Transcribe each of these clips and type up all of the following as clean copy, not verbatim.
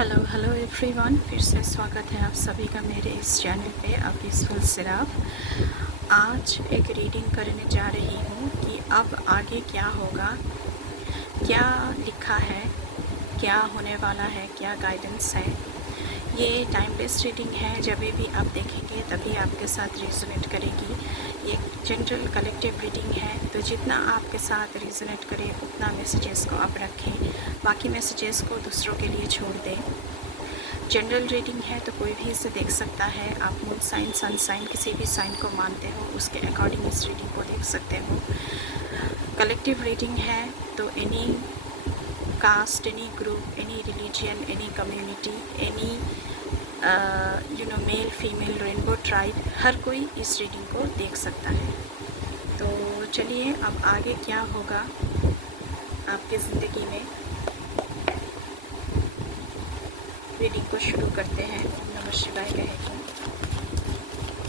Hello hello everyone, फिर से स्वागत है आप सभी का मेरे इस चैनल पे अ पीसफुल सिराफ। आज एक रीडिंग करने जा रही हूँ कि अब आगे क्या होगा, क्या लिखा है, क्या होने वाला है, क्या गाइडेंस है। ये टाइमलेस रीडिंग है, जब भी आप देखेंगे तभी आपके साथ रेजोनेट करेगी। ये जनरल कलेक्टिव रीडिंग है, तो जितना आपके साथ रेजोनेट करे उतना मैसेजेस को आप रखें, बाकी मैसेजेस को दूसरों के लिए छोड़ दें। जनरल रीडिंग है तो कोई भी इसे देख सकता है। आप मून साइन, सन साइन, किसी भी साइन को मानते हो उसके अकॉर्डिंग इस रीडिंग को देख सकते हो। कलेक्टिव रीडिंग है तो any caste, any group, any religion, any community, any male female, rainbow tribe, हर कोई इस रीडिंग को देख सकता है। तो चलिए अब आगे क्या होगा आपकी ज़िंदगी में, रीडिंग को शुरू करते हैं। नमः शिवाय कहेंगे।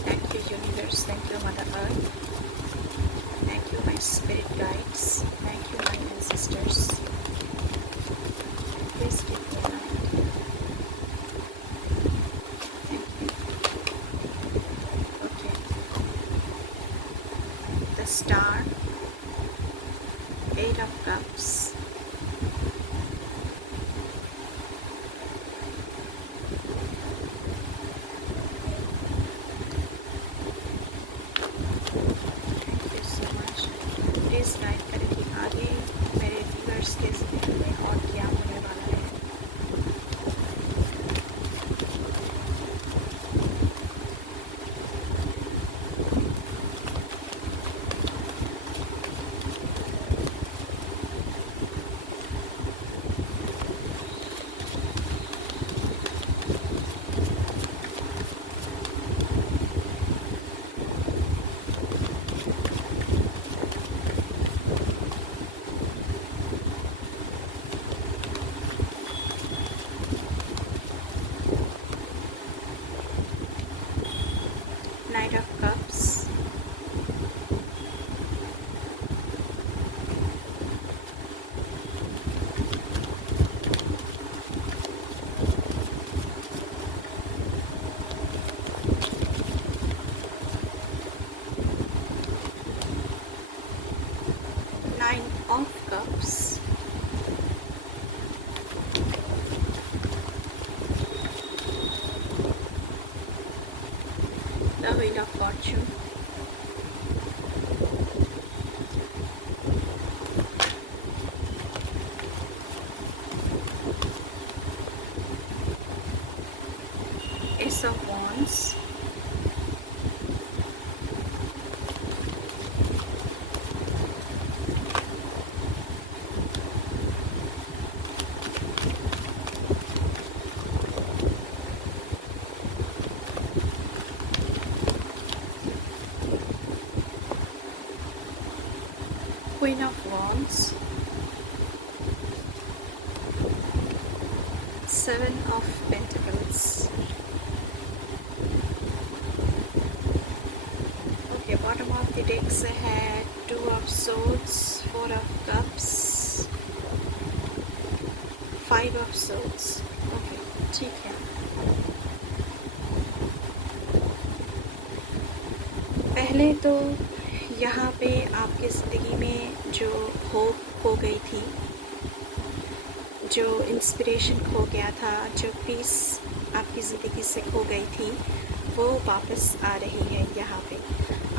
Thank you universe, thank you mother earth, thank you my spirit guides, thank you my ancestors. Please give me light. Thank you. Okay, the star, eight of cups, please guide करें कि आगे मेरे व्यूअर्स के ज़िंदगी में और क्या होने वाला है। Knight of Cups, Nine of Cups, the Wheel of Fortune, Ace of Wands, Queen of Wands, Seven of Pentacles. Okay, bottom of the deck से है Two of Swords, Four of Cups, Five of Swords. Okay, ठीक है। पहले तो यहाँ पे आपकी ज़िंदगी में जो होप खो गई थी, जो इंस्पिरेशन खो गया था, जो पीस आपकी ज़िंदगी से खो गई थी, वो वापस आ रही है। यहाँ पे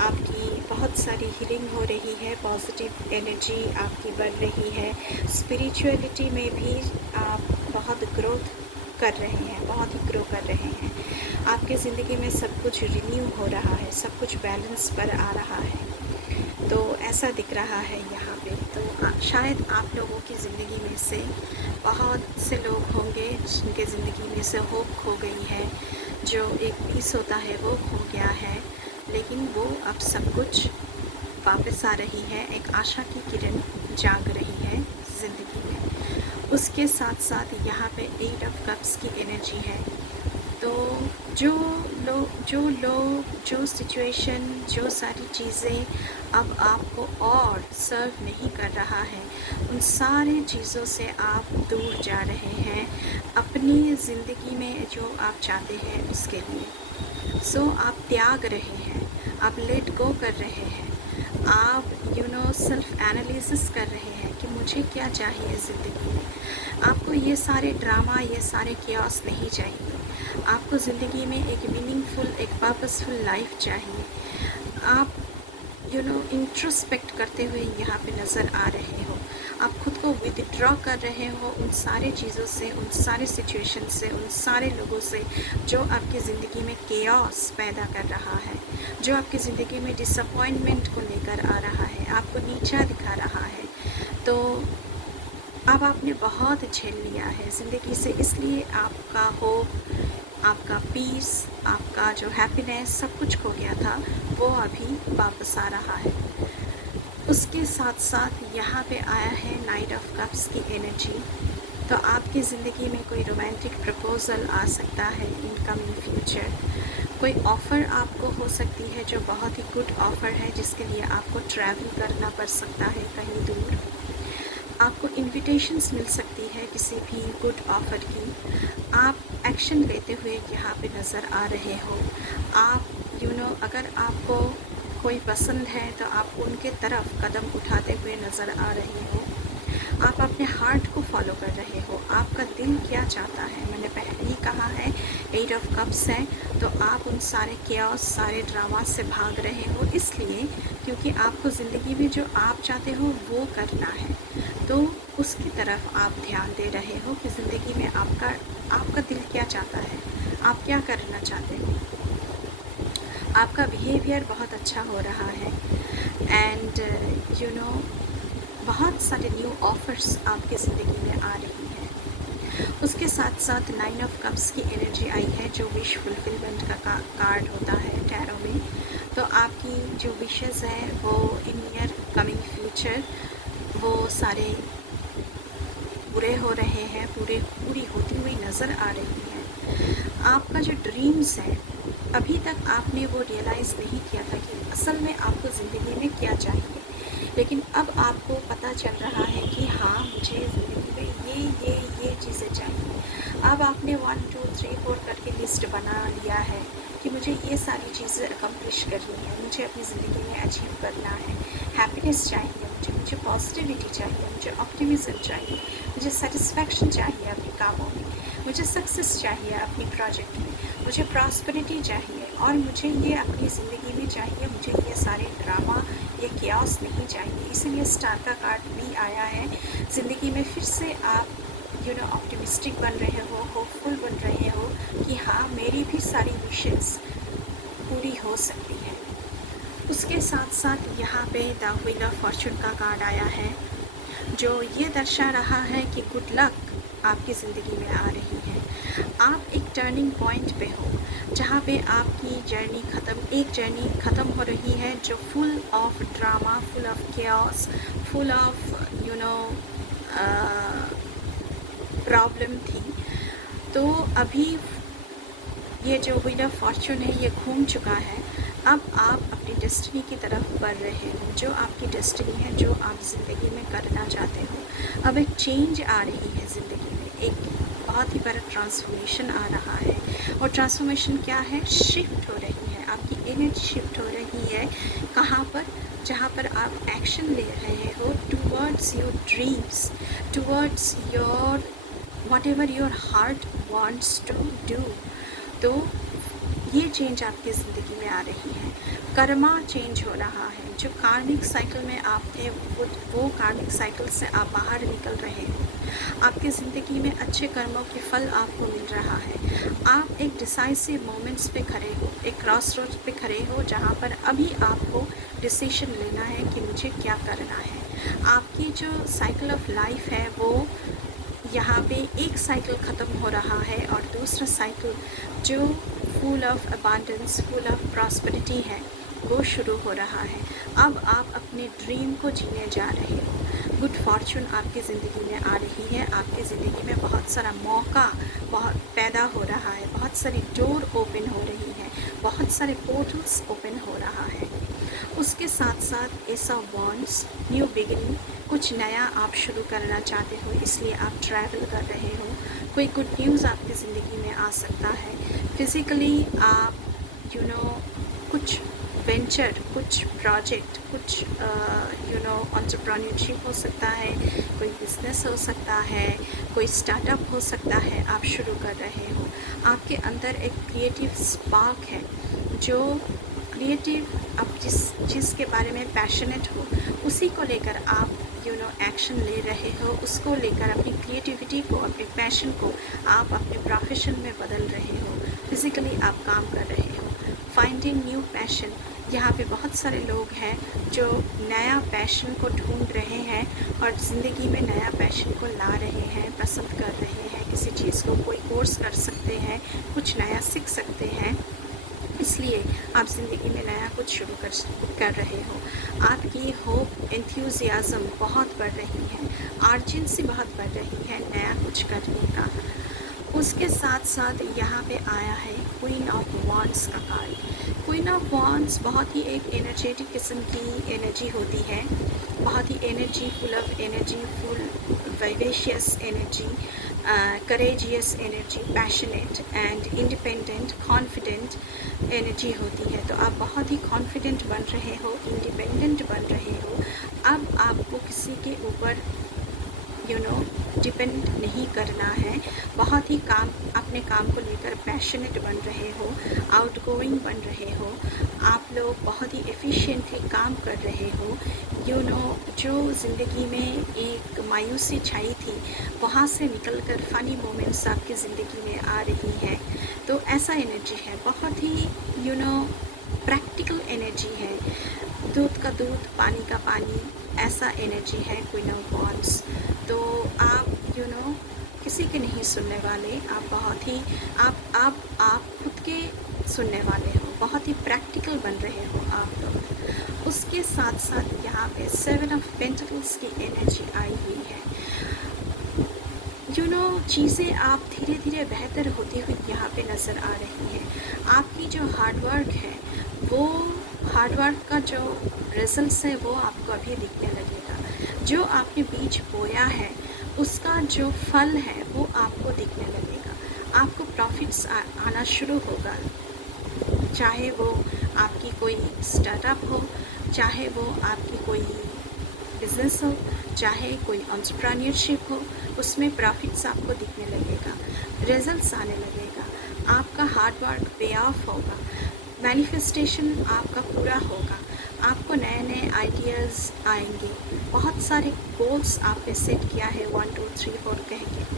आपकी बहुत सारी हीलिंग हो रही है, पॉजिटिव एनर्जी आपकी बढ़ रही है, स्पिरिचुअलिटी में भी आप बहुत ग्रोथ कर रहे हैं, बहुत ही ग्रो कर रहे हैं। आपके ज़िंदगी में सब कुछ रिन्यू हो रहा है, सब कुछ बैलेंस पर आ रहा है, तो ऐसा दिख रहा है यहाँ पे। तो शायद आप लोगों की ज़िंदगी में से बहुत से लोग होंगे जिनके ज़िंदगी में से होप खो गई है, जो एक पीस होता है वो खो गया है, लेकिन वो अब सब कुछ वापस आ रही है। एक आशा की किरण जाग रही है ज़िंदगी में। उसके साथ साथ यहाँ पे एट ऑफ कप्स की एनर्जी है, तो जो सिचुएशन, जो सारी चीज़ें अब आपको और सर्व नहीं कर रहा है, उन सारी चीज़ों से आप दूर जा रहे हैं अपनी ज़िंदगी में जो आप चाहते हैं उसके लिए। सो आप त्याग रहे हैं, आप लेट गो कर रहे हैं, आप सेल्फ एनालिसिस कर रहे हैं कि मुझे क्या चाहिए ज़िंदगी में। आपको ये सारे ड्रामा, ये सारे कियास नहीं चाहिए। आपको ज़िंदगी में एक मीनिंगफुल, एक पर्पसफुल लाइफ चाहिए। आप इंट्रोस्पेक्ट करते हुए यहाँ पे नज़र आ रहे हो। आप खुद को विदड्रॉ कर रहे हो उन सारे चीज़ों से, उन सारे सिचुएशन से, उन सारे लोगों से जो आपकी ज़िंदगी में केओस पैदा कर रहा है, जो आपकी ज़िंदगी में डिसअपॉइंटमेंट को लेकर आ रहा है, आपको नीचा दिखा रहा है। तो अब आपने बहुत झेल लिया है ज़िंदगी से, इसलिए आपका होप, आपका पीस, आपका जो हैप्पीनेस सब कुछ खो गया था, वो अभी वापस आ रहा है। उसके साथ साथ यहाँ पे आया है नाइट ऑफ कप्स की एनर्जी। तो आपकी ज़िंदगी में कोई रोमांटिक प्रपोज़ल आ सकता है इन कमिंग फ्यूचर। कोई ऑफ़र आपको हो सकती है जो बहुत ही गुड ऑफ़र है, जिसके लिए आपको ट्रैवल करना पड़ सकता है कहीं दूर। आपको इन्विटेशंस मिल सकती है किसी भी गुड ऑफ़र की। आप एक्शन लेते हुए यहाँ पे नज़र आ रहे हो। आप अगर आपको कोई पसंद है तो आप उनके तरफ कदम उठाते हुए नज़र आ रहे हो। आप अपने हार्ट को फॉलो कर रहे हो। आपका दिल क्या चाहता है, मैंने पहले ही कहा है 8 ऑफ कप्स है, तो आप उन सारे केओस, सारे ड्रामा से भाग रहे हो, इसलिए क्योंकि आपको ज़िंदगी में जो आप चाहते हो वो करना है। तो उसकी तरफ आप ध्यान दे रहे हो कि ज़िंदगी में आपका दिल क्या चाहता है, आप क्या करना चाहते हो। आपका बिहेवियर बहुत अच्छा हो रहा है एंड बहुत सारे न्यू ऑफ़र्स आपकी ज़िंदगी में आ रही हैं। उसके साथ साथ 9 ऑफ कप्स की एनर्जी आई है, जो विश फुलफिलमेंट का कार्ड होता है टैरो में। तो आपकी जो विशेस हैं वो इन नियर कमिंग फ्यूचर वो सारे पूरे हो रहे हैं, पूरी होती हुई नज़र आ रही है। आपका जो ड्रीम्स है, अभी तक आपने वो रियलाइज़ नहीं किया था कि असल में आपको ज़िंदगी में क्या चाहिए, लेकिन अब आपको पता चल रहा है कि हाँ, मुझे ज़िंदगी में ये चीज़ें चाहिए। अब आपने 1 2 3 4 करके लिस्ट बना लिया है कि मुझे ये सारी चीज़ें अकम्प्लिश करनी है, मुझे अपनी ज़िंदगी में अचीव करना है। हैप्पीनेस चाहिए मुझे पॉजिटिविटी चाहिए, मुझे ऑप्टिमिज़म चाहिए, मुझे सेटिस्फैक्शन चाहिए अपने कामों में, मुझे सक्सेस चाहिए अपनी प्रोजेक्ट में, मुझे प्रॉस्पेरिटी चाहिए और मुझे ये अपनी ज़िंदगी में चाहिए। मुझे ये सारे ड्रामा, ये कियास नहीं चाहिए। इसीलिए स्टार का कार्ड भी आया है। ज़िंदगी में फिर से आप ऑप्टिमिस्टिक बन रहे हो, होपफुल बन रहे हो कि हाँ, मेरी भी सारी विशेस पूरी हो सकती है। उसके साथ साथ यहाँ पे द व्हील ऑफ फॉर्चून का कार्ड आया है, जो ये दर्शा रहा है कि गुड लक आपकी ज़िंदगी में आ रही है। आप एक टर्निंग पॉइंट पे हो, जहाँ पे आपकी एक जर्नी ख़त्म हो रही है जो full of drama, full of chaos, full of problem थी। तो अभी ये जो व्हील ऑफ फॉर्चून है ये घूम चुका है। अब आप अपनी डेस्टिनी की तरफ बढ़ रहे हो, जो आपकी डेस्टिनी है, जो आप ज़िंदगी में करना चाहते हो। अब एक चेंज आ रही है ज़िंदगी में, एक बहुत ही बड़ा ट्रांसफॉर्मेशन आ रहा है। और ट्रांसफॉर्मेशन क्या है? शिफ्ट हो रही है, आपकी एनर्जी शिफ्ट हो रही है। कहाँ पर? जहाँ पर आप एक्शन ले रहे हो towards your dreams, towards your whatever your heart wants to do। तो ये चेंज आपकी ज़िंदगी में आ रही है। कर्मा चेंज हो रहा है। जो कार्मिक साइकिल में आप थे वो कार्मिक साइकिल से आप बाहर निकल रहे हो। आपकी ज़िंदगी में अच्छे कर्मों के फल आपको मिल रहा है। आप एक डिसाइसिव मोमेंट्स पे खड़े हो, एक क्रॉस रोड पे खड़े हो, जहाँ पर अभी आपको डिसीजन लेना है कि मुझे क्या करना है। आपकी जो साइकिल ऑफ लाइफ है वो यहाँ पे एक साइकिल ख़त्म हो रहा है और दूसरा साइकिल जो full of abundance, full of prosperity है, वो शुरू हो रहा है। अब आप अपने ड्रीम को जीने जा रहे हो। गुड फॉर्चून आपकी ज़िंदगी में आ रही है। आपकी ज़िंदगी में बहुत सारा मौका बहुत पैदा हो रहा है, बहुत सारी डोर ओपन हो रही है, बहुत सारे पोर्टल्स ओपन हो रहा है। उसके साथ साथ S of wands, new beginning, कुछ नया आप शुरू करना चाहते हो, इसलिए आप ट्रैवल कर रहे हो। कोई गुड न्यूज़ आपकी ज़िंदगी में आ सकता है। फिज़िकली आप कुछ वेंचर, कुछ प्रोजेक्ट, कुछ एंटरप्रेन्योरशिप हो सकता है, कोई बिजनेस हो सकता है, कोई स्टार्टअप हो सकता है, आप शुरू कर रहे हो। आपके अंदर एक क्रिएटिव स्पार्क है, जो क्रिएटिव आप जिस चीज़ के बारे में पैशनेट हो उसी को लेकर आप एक्शन ले रहे हो, उसको लेकर अपनी क्रिएटिविटी को, अपने पैशन को आप अपने प्रोफेशन में बदल रहे हो। फिज़िकली आप काम कर रहे हो। फाइंडिंग न्यू पैशन, यहाँ पे बहुत सारे लोग हैं जो नया पैशन को ढूंढ रहे हैं और ज़िंदगी में नया पैशन को ला रहे हैं, पसंद कर रहे हैं। किसी चीज़ को कोई कोर्स कर सकते हैं, कुछ नया सीख सकते हैं, इसलिए आप ज़िंदगी में नया कुछ शुरू कर रहे हो। आपकी होप, एंथुसियाज़म बहुत बढ़ रही है, अर्जेंसी बहुत बढ़ रही है नया कुछ करने का। उसके साथ साथ यहाँ पे आया है क्वीन ऑफ वॉन्ड्स का कार्ड। क्वीन ऑफ वॉन्ड्स बहुत ही एक एनर्जेटिक किस्म की एनर्जी होती है, बहुत ही energy full of energy, full vivacious energy, courageous energy, passionate and independent, confident energy होती है। तो आप बहुत ही कॉन्फिडेंट बन रहे हो, इंडिपेंडेंट बन रहे हो। अब आपको किसी के ऊपर डिपेंड नहीं करना है। बहुत ही अपने काम को लेकर पैशनेट बन रहे हो, आउटगोइंग बन रहे हो। आप लोग बहुत ही एफिशिएंटली काम कर रहे हो। जो ज़िंदगी में एक मायूसी छाई थी, वहाँ से निकलकर फ़नी मोमेंट्स आपकी ज़िंदगी में आ रही हैं। तो ऐसा एनर्जी है, बहुत ही प्रैक्टिकल एनर्जी है। दूध का दूध, पानी का पानी, ऐसा एनर्जी है क्वीन ऑफ वॉन्ड्स। तो आप किसी के नहीं सुनने वाले, आप बहुत ही आप खुद के सुनने वाले हो, बहुत ही प्रैक्टिकल बन रहे हो आप लोग। उसके साथ साथ यहाँ पे 7 ऑफ पेंटिकल्स की एनर्जी आई हुई है। चीज़ें आप धीरे धीरे बेहतर होती हुई यहाँ पे नज़र आ रही हैं। आपकी जो हार्डवर्क है, वो हार्डवर्क का जो रिजल्ट्स है वो आपको अभी दिखने लगेगा। जो आपने बीज बोया है उसका जो फल है वो आपको दिखने लगेगा। आपको प्रॉफिट्स आना शुरू होगा, चाहे वो आपकी कोई स्टार्टअप हो, चाहे वो आपकी कोई बिज़नेस हो, चाहे कोई एंटरप्रेन्योरशिप हो, उसमें प्रॉफिट्स आपको दिखने लगेगा, रिजल्ट्स आने लगेगा, आपका हार्ड वर्क पे ऑफ होगा, मैनिफेस्टेशन आपका पूरा होगा, आपको नए नए आइडियाज़ आएंगे। बहुत सारे गोल्स आपने सेट किया है 1 2 3 4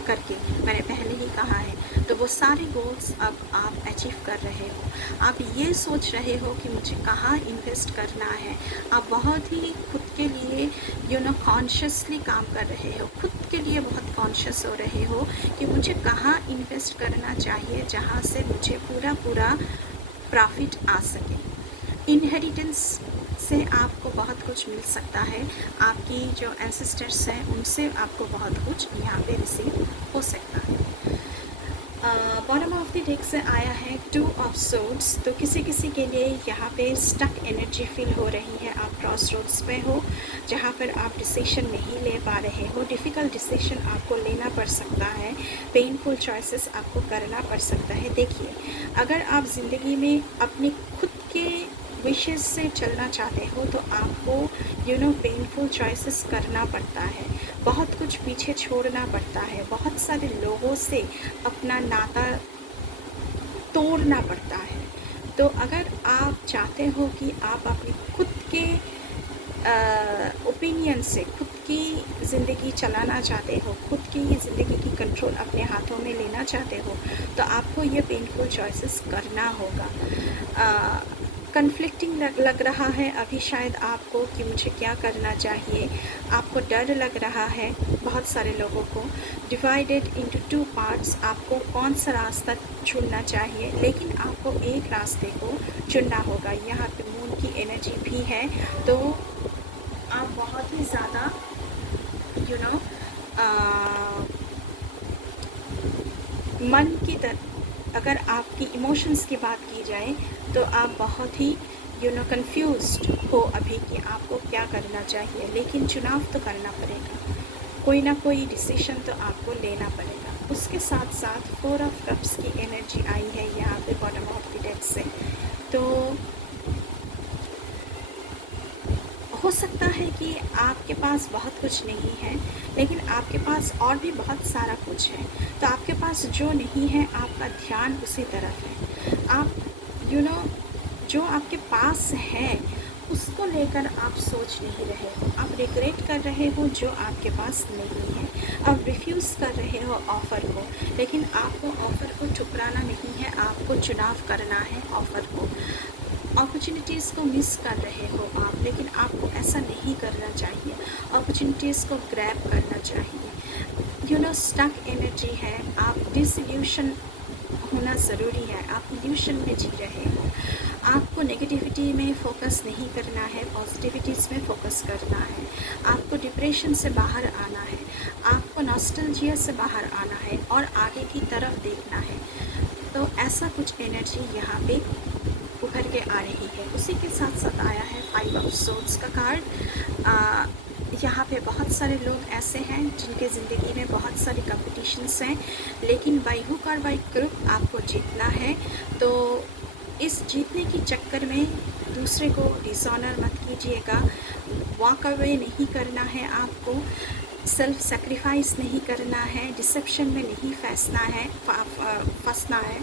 करके मैंने पहले ही कहा है, तो वो सारे गोल्स अब आप अचीव कर रहे हो। आप ये सोच रहे हो कि मुझे कहाँ इन्वेस्ट करना है। आप बहुत ही खुद के लिए कॉन्शियसली काम कर रहे हो, खुद के लिए बहुत कॉन्शियस हो रहे हो कि मुझे कहाँ इन्वेस्ट करना चाहिए जहाँ से मुझे पूरा प्रॉफिट आ सके। इनहेरिटेंस से आपको बहुत कुछ मिल सकता है, आपकी जो एंसेस्टर्स हैं उनसे आपको बहुत कुछ यहाँ पे रिसीव हो सकता है। बॉटम ऑफ द डेक से आया है 2 ऑफ सोर्ड्स। तो किसी के लिए यहाँ पे स्टक एनर्जी फील हो रही है। आप क्रॉस रोड्स पे हो जहाँ पर आप डिसीजन नहीं ले पा रहे हो, डिफ़िकल्ट डिसीजन आपको लेना पड़ सकता है, पेनफुल चॉइसेस आपको करना पड़ सकता है। देखिए, अगर आप ज़िंदगी में अपने खुद के विशेज़ से चलना चाहते हो तो आपको पेनफुल चॉइसेस करना पड़ता है, बहुत कुछ पीछे छोड़ना पड़ता है, बहुत सारे लोगों से अपना नाता तोड़ना पड़ता है। तो अगर आप चाहते हो कि आप अपनी खुद के ओपिनियन से खुद की ज़िंदगी चलाना चाहते हो, खुद की ज़िंदगी की कंट्रोल अपने हाथों में लेना चाहते हो, तो आपको ये पेनफुल चॉइसेस करना होगा। कन्फ्लिक्टिंग लग रहा है अभी शायद आपको कि मुझे क्या करना चाहिए, आपको डर लग रहा है बहुत सारे लोगों को। डिवाइडेड इनटू 2 पार्ट्स, आपको कौन सा रास्ता चुनना चाहिए, लेकिन आपको एक रास्ते को चुनना होगा। यहाँ पे मून की एनर्जी भी है, तो आप बहुत ही ज़्यादा यू नो मन की अगर आपकी इमोशंस की बात की जाए तो आप बहुत ही कंफ्यूज्ड हो अभी कि आपको क्या करना चाहिए, लेकिन चुनाव तो करना पड़ेगा, कोई ना कोई डिसीजन तो आपको लेना पड़ेगा। उसके साथ साथ 4 ऑफ कप्स की एनर्जी आई है यहाँ पे बॉटम ऑफ द डेक से। तो हो सकता है कि आपके पास बहुत कुछ नहीं है, लेकिन आपके पास और भी बहुत सारा कुछ है। तो आपके पास जो नहीं है आपका ध्यान उसी तरफ है। आप जो आपके पास है उसको लेकर आप सोच नहीं रहे हो, आप रिग्रेट कर रहे हो जो आपके पास नहीं है, आप रिफ्यूज़ कर रहे हो ऑफ़र को, लेकिन आपको ऑफ़र को ठुकराना नहीं है, आपको चुनाव करना है ऑफ़र को। अपॉर्चुनिटीज़ को मिस कर रहे हो आप, लेकिन आपको ऐसा नहीं करना चाहिए, अपॉर्चुनिटीज़ को ग्रैब करना चाहिए। स्टक एनर्जी है, आप डिसइल्यूशन होना ज़रूरी है, आप इल्यूशन में जी रहे हो। आपको नेगेटिविटी में फ़ोकस नहीं करना है, पॉजिटिविटीज़ में फ़ोकस करना है। आपको डिप्रेशन से बाहर आना है, आपको नॉस्टैल्जिया से बाहर आना है और आगे की तरफ देखना है। तो ऐसा कुछ एनर्जी यहाँ पे उभर के आ रही है। उसी के साथ साथ आया है 5 ऑफ सोर्ड्स का कार्ड। यहाँ पे बहुत सारे लोग ऐसे हैं जिनके ज़िंदगी में बहुत सारे कंपटीशंस हैं, लेकिन बाई हुक और बाई क्रुक आपको जीतना है। तो इस जीतने के चक्कर में दूसरे को डिसऑनर मत कीजिएगा, वॉक अवे नहीं करना है, आपको सेल्फ सेक्रीफाइस नहीं करना है, डिसेप्शन में नहीं फंसना है।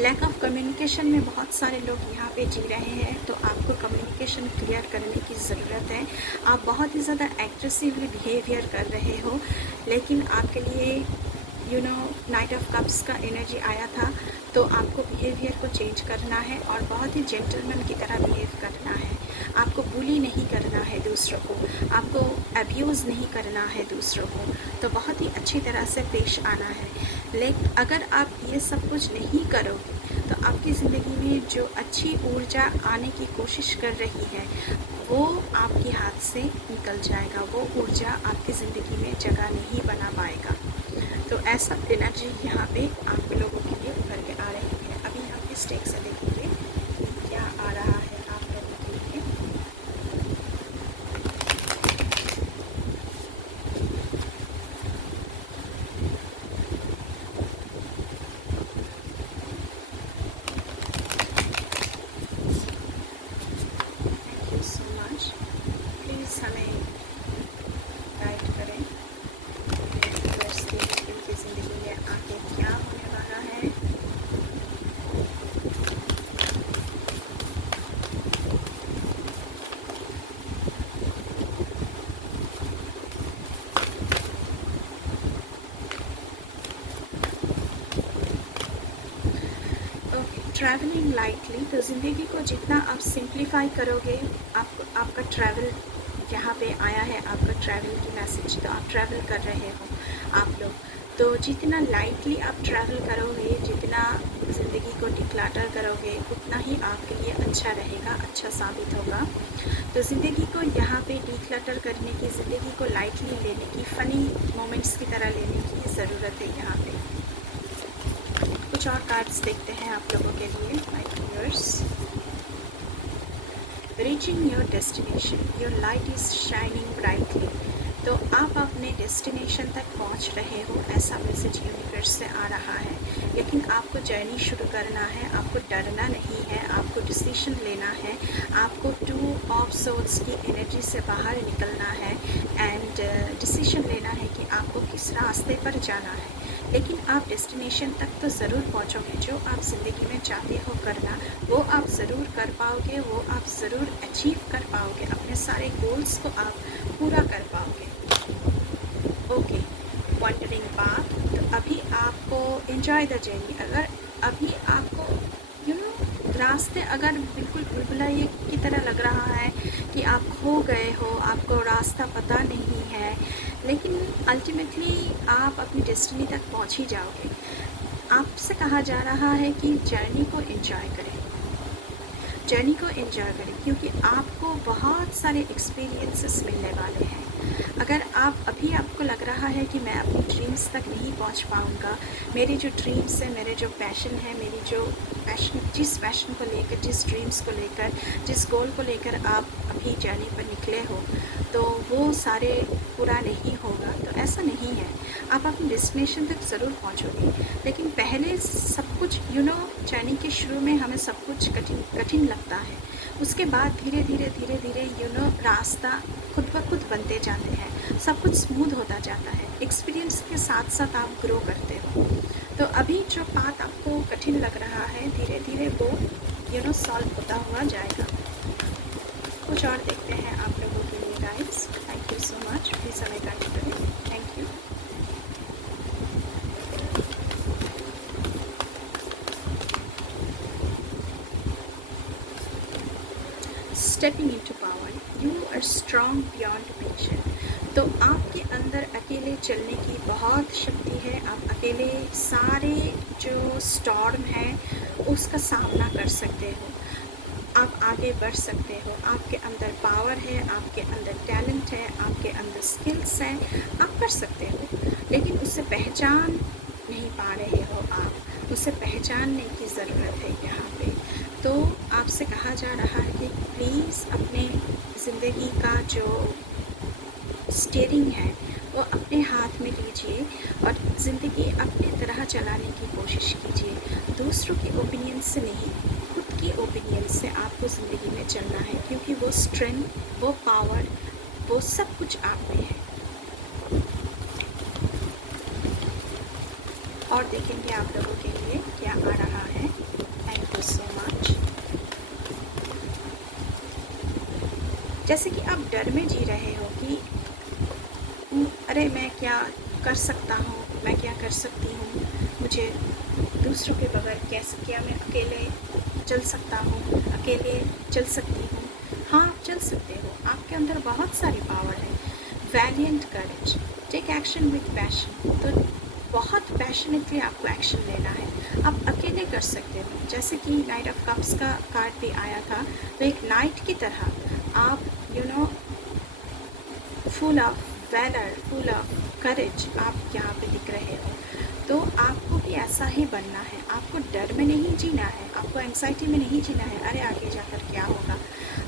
लैक ऑफ कम्युनिकेशन में बहुत सारे लोग यहाँ पे जी रहे हैं, तो आपको कम्युनिकेशन क्लियर करने की ज़रूरत है। आप बहुत ही ज़्यादा एग्रेसिवली बिहेवियर कर रहे हो, लेकिन आपके लिए नाइट ऑफ कप्स का एनर्जी आया था, तो आपको बिहेवियर को चेंज करना है और बहुत ही जेंटलमैन की तरह बिहेव करना है। आपको बुली नहीं करना है दूसरों को, आपको अब्यूज़ नहीं करना है दूसरों को, तो बहुत ही अच्छी तरह से पेश आना है। लेकिन अगर आप ये सब कुछ नहीं करोगे तो आपकी ज़िंदगी में जो अच्छी ऊर्जा आने की कोशिश कर रही है वो आपके हाथ से निकल जाएगा, वो ऊर्जा आपकी ज़िंदगी में जगह नहीं बना पाएगा। तो ऐसा एनर्जी यहाँ पे आप लोगों के लिए उभर के आ रही है। अभी हम इस टेक से देखेंगे कि क्या आ रहा है आप लोगों के लिए। Thank you so much. Please हमें गाइड करें उनकी ज़िंदगी में आगे क्या होने वाला है। ट्रैवलिंग लाइटली, तो ज़िंदगी को जितना आप सिंप्लीफाई करोगे, आपका ट्रैवल यहाँ पे आया है, आपका ट्रैवल की मैसेज, तो आप ट्रैवल कर रहे हो आप लोग, तो जितना लाइटली आप ट्रैवल करोगे, जितना ज़िंदगी को डिक्लटर करोगे, उतना ही आपके लिए अच्छा रहेगा, अच्छा साबित होगा। तो ज़िंदगी को यहाँ पे डिक्लटर करने की, ज़िंदगी को लाइटली लेने की, फ़नी मोमेंट्स की तरह लेने की ज़रूरत है यहाँ पे। कुछ और कार्ड्स देखते हैं आप लोगों के लिए, my viewers. Reaching your destination, your light is shining brightly. तो आप अपने डेस्टिनेशन तक पहुंच रहे हो, ऐसा मैसेज यूनिवर्स से आ रहा है। लेकिन आपको जर्नी शुरू करना है, आपको डरना नहीं है, आपको डिसीजन लेना है, आपको 2 ऑफ सोर्ड्स की एनर्जी से बाहर निकलना है एंड डिसीजन लेना है कि आपको किस रास्ते पर जाना है। लेकिन आप डेस्टिनेशन तक तो ज़रूर पहुंचोगे, जो आप ज़िंदगी में चाहते हो करना वो आप ज़रूर कर पाओगे, वो आप ज़रूर अचीव कर पाओगे, अपने सारे गोल्स को आप पूरा कर पाओगे। ओके, वंडरिंग पाथ, तो अभी आपको एंजॉय द जर्नी। अगर अभी आपको रास्ते अगर बिल्कुल भुलभुलैया की तरह लग रहा है कि आप खो गए हो, आपको रास्ता पता नहीं है, लेकिन अल्टीमेटली आप अपनी डेस्टिनी तक पहुंच ही जाओगे। आपसे कहा जा रहा है कि जर्नी को एंजॉय करें, जर्नी को एंजॉय करें, क्योंकि आपको बहुत सारे एक्सपीरियंसेस मिलने वाले हैं। अगर आप अभी आपको लग रहा है कि मैं अपनी ड्रीम्स तक नहीं पहुंच पाऊंगा, मेरी जो ड्रीम्स है, मेरे जो पैशन है, मेरी जो पैशन, जिस पैशन को लेकर, जिस ड्रीम्स को लेकर, जिस गोल को लेकर आप अभी जर्नी पर निकले हो, तो वो सारे पूरा नहीं होगा, तो ऐसा नहीं है। आप अपने डेस्टिनेशन तक ज़रूर पहुंचोगे, लेकिन पहले सब कुछ जर्नी के शुरू में हमें सब कुछ कठिन लगता है। उसके बाद धीरे धीरे रास्ता खुद ब खुद बनते जाते हैं, सब कुछ स्मूथ होता जाता है। एक्सपीरियंस के साथ साथ आप ग्रो करते हो। तो अभी जो पाथ आपको कठिन लग रहा है, धीरे धीरे वो सॉल्व होता हुआ जाएगा। कुछ और देखते हैं आप लोगों के लिए guys. Thank you so much, please हमें गाइड करें। Thank you. Stepping into power, you are strong beyond measure. तो आपके अंदर अकेले चलने की बहुत शक्ति है। आप अकेले सारे जो स्टॉर्म है उसका सामना कर सकते हो। आप आगे बढ़ सकते हो। आपके अंदर पावर है, आपके अंदर टैलेंट है, आपके अंदर स्किल्स हैं, आप कर सकते हो। लेकिन उसे पहचान नहीं पा रहे हो आप, उसे पहचानने की ज़रूरत है यहाँ पे। तो आपसे कहा जा रहा है कि प्लीज़ अपने ज़िंदगी का जो स्टीयरिंग है वो अपने हाथ में लीजिए और ज़िंदगी अपनी तरह चलाने की कोशिश कीजिए। दूसरों के ओपिनियन से नहीं, खुद की ओपिनियन से आपको ज़िंदगी में चलना है, क्योंकि वो स्ट्रेंथ, वो पावर, वो सब कुछ आप में है। और देखेंगे आप लोगों के लिए क्या आ रहा है। Thank you so much. जैसे कि आप डर में जी रहे हो कि अरे मैं क्या कर सकता हूँ, मैं क्या कर सकती हूँ, मुझे दूसरों के बगैर कैसे, क्या मैं अकेले चल सकता हूँ, अकेले चल सकती हूँ। हाँ, आप चल सकते हो। आपके अंदर बहुत सारी पावर है। Valiant courage, take action with passion. तो बहुत पैशनेटली आपको एक्शन लेना है। आप अकेले कर सकते हो। जैसे कि नाइट ऑफ कप्स का कार्ड भी आया था, तो एक नाइट की तरह आप full of valour, full of courage आप यहाँ पे दिख रहे हो। तो आपको भी ऐसा ही बनना है। आपको डर में नहीं जीना है, आपको एंग्जाइटी में नहीं जीना है, अरे आगे जाकर क्या होगा,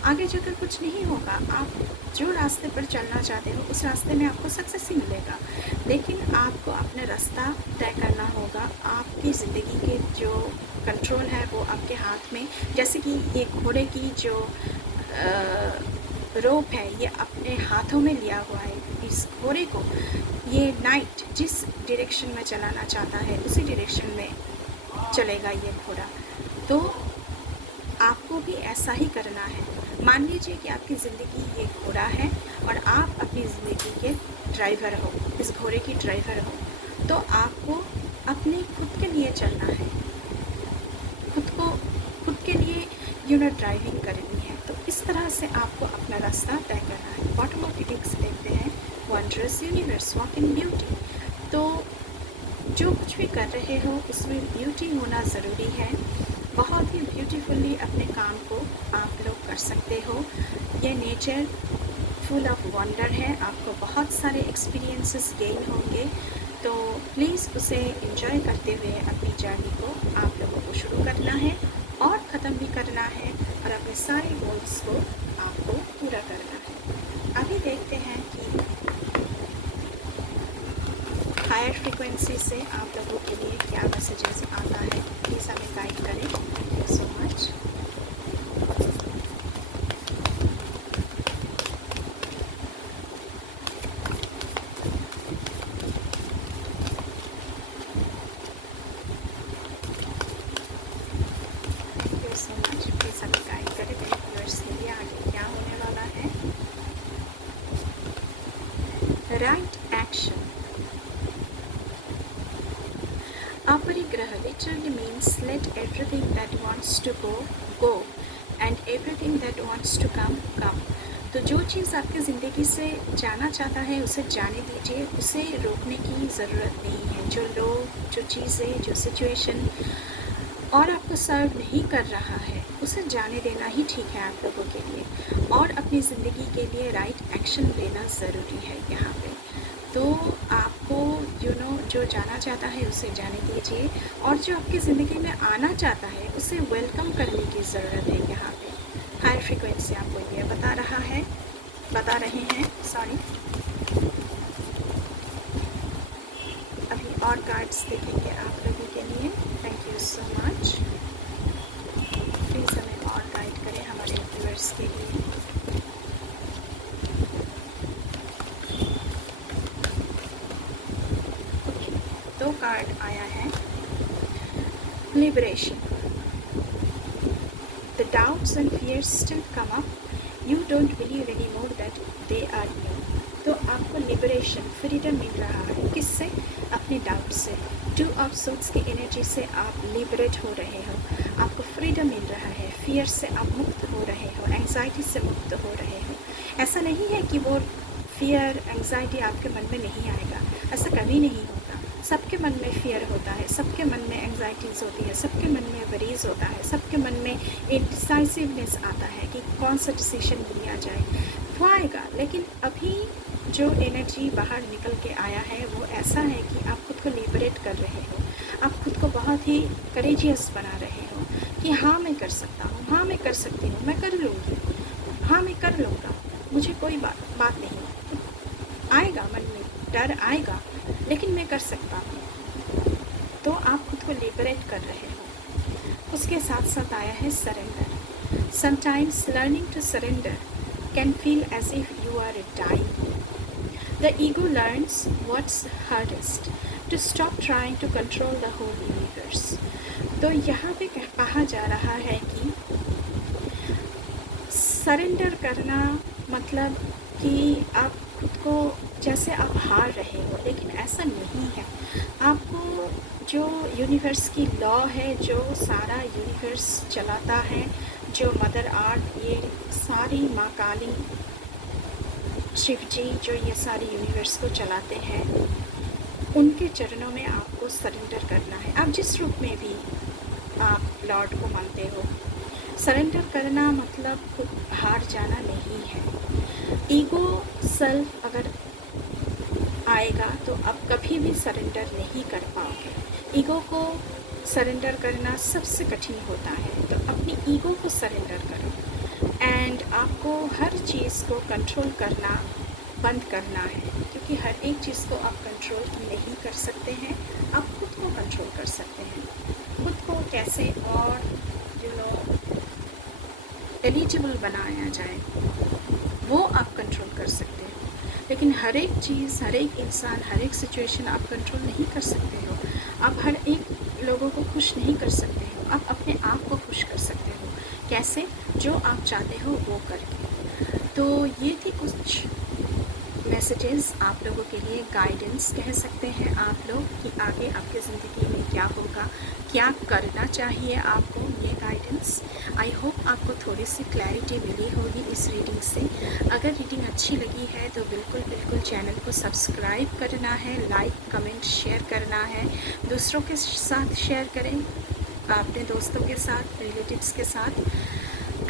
आगे जाकर कुछ नहीं होगा। आप जो रास्ते पर चलना चाहते हो उस रास्ते में आपको सक्सेस ही मिलेगा, लेकिन आपको अपना रास्ता तय करना होगा। आपकी ज़िंदगी के जो कंट्रोल है वो आपके हाथ में। जैसे कि ये घोड़े की जो रोप है, ये अपने हाथों में लिया हुआ है। इस घोड़े को ये नाइट जिस डायरेक्शन में चलाना चाहता है उसी डायरेक्शन में चलेगा ये घोड़ा। तो आपको भी ऐसा ही करना है। मान लीजिए कि आपकी ज़िंदगी ये घोड़ा है और आप अपनी ज़िंदगी के ड्राइवर हो, इस घोड़े की ड्राइवर हो। तो आपको अपने खुद के लिए चलना है, खुद के लिए ड्राइविंग करनी है। तो इस तरह से आपको अपना रास्ता तय करना है। बॉटम ऑफ द टेक्स्ट देखते हैं, wondrous universe, walk in beauty. तो जो कुछ भी कर रहे हो उसमें ब्यूटी होना ज़रूरी है। बहुत ही ब्यूटीफुली अपने काम को आप लोग कर सकते हो। ये नेचर फुल ऑफ वंडर है, आपको बहुत सारे एक्सपीरियंसेस गेन होंगे। तो प्लीज़ उसे एंजॉय करते हुए अपनी जर्नी को आप लोगों को शुरू करना है और ख़त्म भी करना है, और अपने सारे गोल्स को आपको पूरा करना है। अभी देखते हैं कि हायर फ्रीक्वेंसी से आप लोगों के लिए क्या मैसेजेस आता है। प्लीज़ हमें गाइड करें। Thank you so much. Right action. Aparigraha literally means let everything that wants to go, go, and everything that wants to come, come. तो जो चीज़ आपकी ज़िंदगी से जाना चाहता है उसे जाने दीजिए, उसे रोकने की ज़रूरत नहीं है। जो लोग, जो चीज़ें, जो सिचुएशन और आपको सर्व नहीं कर रहा है, उसे जाने देना ही ठीक है आप लोगों के लिए, और अपनी ज़िंदगी के लिए राइट एक्शन लेना ज़रूरी है यहाँ पे। तो आपको जो जाना चाहता है उसे जाने दीजिए, और जो आपकी ज़िंदगी में आना चाहता है उसे वेलकम करने की ज़रूरत है यहाँ पे। हाई फ्रिक्वेंसी आपको ये बता रहे हैं सॉरी। अभी और कार्ड्स देखेंगे आप लोगों के लिए। Thank you so much. Please हमें और गाइड करें हमारे व्यूअर्स के लिए। ओके, 2 कार्ड आया है। Liberation. The doubts and fears still come up. You don't believe anymore that they are new. तो आपको लिबरेशन, फ्रीडम मिल रहा है। किससे? अपने डाउट से। 2 ऑफ सोर्ड्स की एनर्जी से आप लिबरेट हो रहे हो, आपको फ्रीडम मिल रहा है। फियर से आप मुक्त हो रहे हो, एंग्जाइटी से मुक्त हो रहे हो। ऐसा नहीं है कि वो फियर एंग्जाइटी आपके मन में नहीं आएगा, ऐसा कभी नहीं होता। सबके मन में फियर होता है, सबके मन में एंग्जाइटीज़ होती है, सबके मन में वरीज होता है, सबके मन में इंडिसाइसिवनेस आता है कि कौन सा डिसीजन लिया जाए। वो आएगा, लेकिन अभी जो एनर्जी बाहर निकल के आया है वो ऐसा है कि आप खुद को लिबरेट कर रहे हो, आप खुद को बहुत ही करेजियस बना रहे हो कि हाँ मैं कर सकता हूँ, हाँ मैं कर सकती हूँ, मैं कर लूँगी, हाँ मैं कर लूँगा, मुझे कोई बात नहीं। आएगा मन में डर आएगा, लेकिन मैं कर सकता हूँ। तो आप खुद को लिबरेट कर रहे हो। उसके साथ साथ आया है surrender. Sometimes learning to surrender can feel as if you are dying. The ego learns what's hardest, to stop trying to control the whole universe. तो यहाँ पे कहा जा रहा है कि सरेंडर करना मतलब कि आप खुद को जैसे आप हार रहे हो, लेकिन ऐसा नहीं है। आपको जो यूनिवर्स की लॉ है, जो सारा यूनिवर्स चलाता है, जो मदर आर्थ, ये सारी माँ काली, शिव जी जो ये सारी यूनिवर्स को चलाते हैं, उनके चरणों में आपको सरेंडर करना है। आप जिस रूप में भी आप लॉर्ड को मानते हो, सरेंडर करना मतलब खुद हार जाना नहीं है। ईगो सेल्फ अगर आएगा तो आप कभी भी सरेंडर नहीं कर पाओगे। ईगो को सरेंडर करना सबसे कठिन होता है, तो अपनी ईगो को सरेंडर करो। एंड आपको हर चीज़ को कंट्रोल करना बंद करना है, क्योंकि हर एक चीज़ को आप कंट्रोल नहीं कर सकते हैं। आप खुद को कंट्रोल कर सकते हैं। खुद को कैसे और एलिजिबल बनाया जाए वो आप कंट्रोल कर सकते हो, लेकिन हर एक चीज़, हर एक इंसान, हर एक सिचुएशन आप कंट्रोल नहीं कर सकते हो। आप हर एक लोगों को खुश नहीं कर सकते हो, आप अपने आप को खुश कर सकते हो। कैसे? जो आप चाहते हो वो करके। तो ये थी कुछ मैसेजेस आप लोगों के लिए, गाइडेंस कह सकते हैं आप लोग कि आगे आपकी ज़िंदगी में क्या होगा, क्या करना चाहिए आपको, ये गाइडेंस। आई होप आपको थोड़ी सी क्लैरिटी मिली होगी इस रीडिंग से। अगर रीडिंग अच्छी लगी है तो बिल्कुल चैनल को सब्सक्राइब करना है, लाइक कमेंट शेयर करना है, दूसरों के साथ शेयर करें, अपने दोस्तों के साथ, रिलेटिव्स के साथ।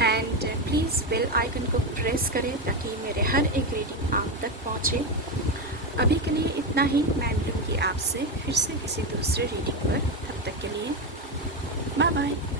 एंड प्लीज़ बेल आइकन को प्रेस करें ताकि मेरे हर एक रीडिंग आप तक पहुँचे। अभी के लिए इतना ही। मैं मिलूँगी आपसे फिर से किसी दूसरे रीडिंग पर। तब तक के लिए बाय बाय।